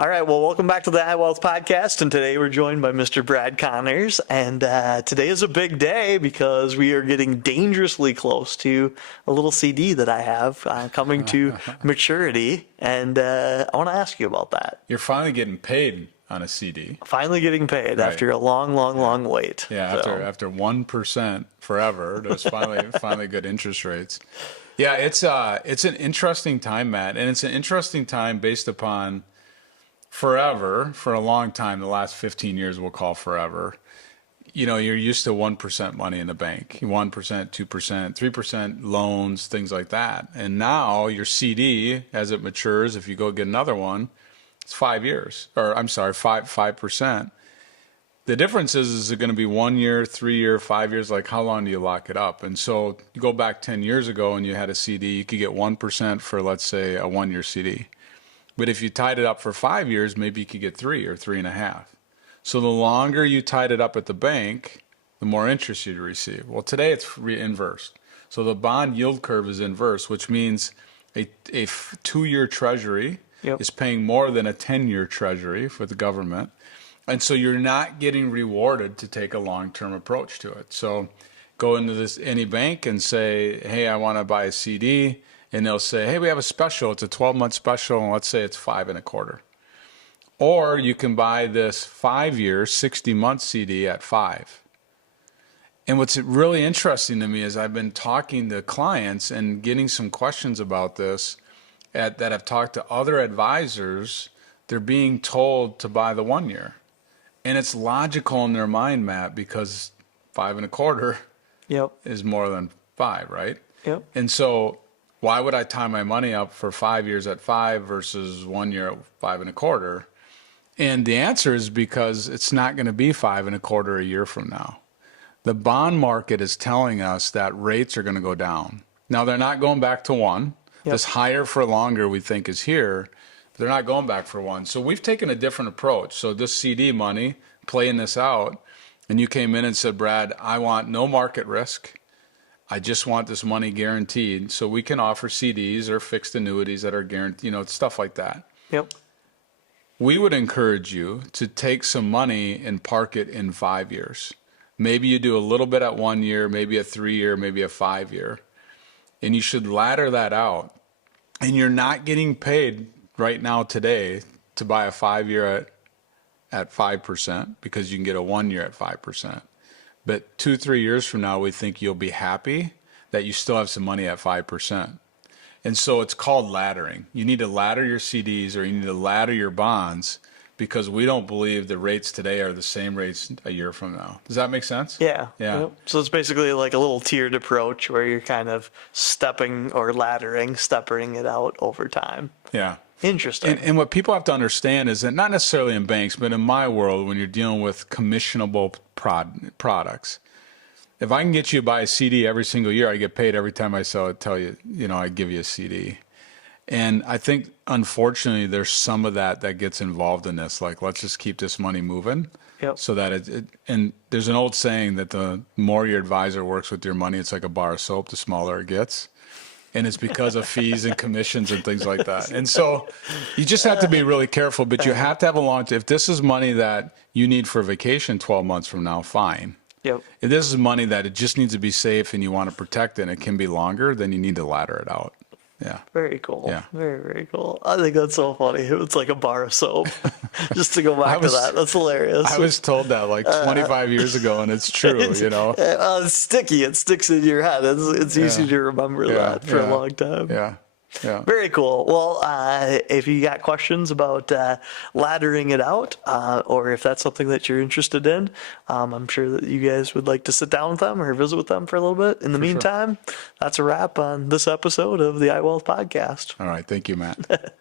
All right, well, welcome back to the iWealth podcast, and today we're joined by Mr. Brad Connors, and today is a big day because we are getting dangerously close to a little CD that I have coming to maturity, and I want to ask you about that. You're finally getting paid on a CD. Finally getting paid after a long wait. Yeah, after 1% forever, there's finally good interest rates. Yeah, it's an interesting time, Matt, and it's an interesting time based upon forever, for a long time, the last 15 years we'll call forever. You know, you're used to 1% money in the bank, 1%, 2%, 3% loans, things like that. And now your CD, as it matures, if you go get another one, it's 5 years, or I'm sorry, 5%. The difference is it going to be 1 year, 3 year, 5 years? Like, how long do you lock it up? And so you go back 10 years ago and you had a CD, you could get 1% for, let's say, a 1 year CD. But if you tied it up for 5 years, maybe you could get 3 or 3.5. So the longer you tied it up at the bank, the more interest you'd receive. Well, today it's inversed. So the bond yield curve is inverse, which means a 2-year treasury is paying more than a 10-year treasury for the government. And so you're not getting rewarded to take a long-term approach to it. So go into any bank and say, hey, I want to buy a CD. And they'll say, hey, we have a special. It's a 12-month special, and let's say it's 5.25. Or you can buy this 5-year, 60-month CD at 5. And what's really interesting to me is I've been talking to clients and getting some questions about this that have talked to other advisors. They're being told to buy the 1 year. And it's logical in their mind, Matt, because 5.25 is more than 5, right? Yep. And so why would I tie my money up for 5 years at 5 versus 1 year at 5.25? And the answer is because it's not going to be 5.25 a year from now. The bond market is telling us that rates are going to go down. Now, they're not going back to 1. This higher for longer we think is here. But they're not going back for 1. So we've taken a different approach. So this CD money, playing this out, and you came in and said, Brad, I want no market risk. I just want this money guaranteed, so we can offer CDs or fixed annuities that are guaranteed, stuff like that. Yep. We would encourage you to take some money and park it in 5 years. Maybe you do a little bit at 1 year, maybe a 3 year, maybe a 5 year. And you should ladder that out. And you're not getting paid right now today to buy a 5 year at 5% because you can get a 1 year at 5%. But 2-3 years from now, we think you'll be happy that you still have some money at 5%. And so it's called laddering. You need to ladder your CDs or you need to ladder your bonds because we don't believe the rates today are the same rates a year from now. Does that make sense? Yeah. Yeah. Yep. So it's basically like a little tiered approach where you're kind of stepping it out over time. Yeah. Interesting. And what people have to understand is that not necessarily in banks, but in my world, when you're dealing with commissionable products, if I can get you to buy a CD every single year, I get paid every time I tell you, I give you a CD. And I think, unfortunately, there's some of that gets involved in this. Like, let's just keep this money moving. Yep. So that and there's an old saying that the more your advisor works with your money, it's like a bar of soap, the smaller it gets. And it's because of fees and commissions and things like that. And so you just have to be really careful, but you have to have if this is money that you need for vacation 12 months from now, fine. Yep. If this is money that it just needs to be safe and you want to protect it and it can be longer, then you need to ladder it out. Yeah. Very cool. Yeah. Very, very cool. I think that's so funny. It's like a bar of soap. Just to go back to that. That's hilarious. I was told that like 25 years ago, and it's true, It's sticky. It sticks in your head. It's easy to remember that for a long time. Yeah. Yeah. Very cool. Well, if you got questions about laddering it out, or if that's something that you're interested in, I'm sure that you guys would like to sit down with them or visit with them for a little bit. In the meantime, that's a wrap on this episode of the iWealth podcast. All right. Thank you, Matt.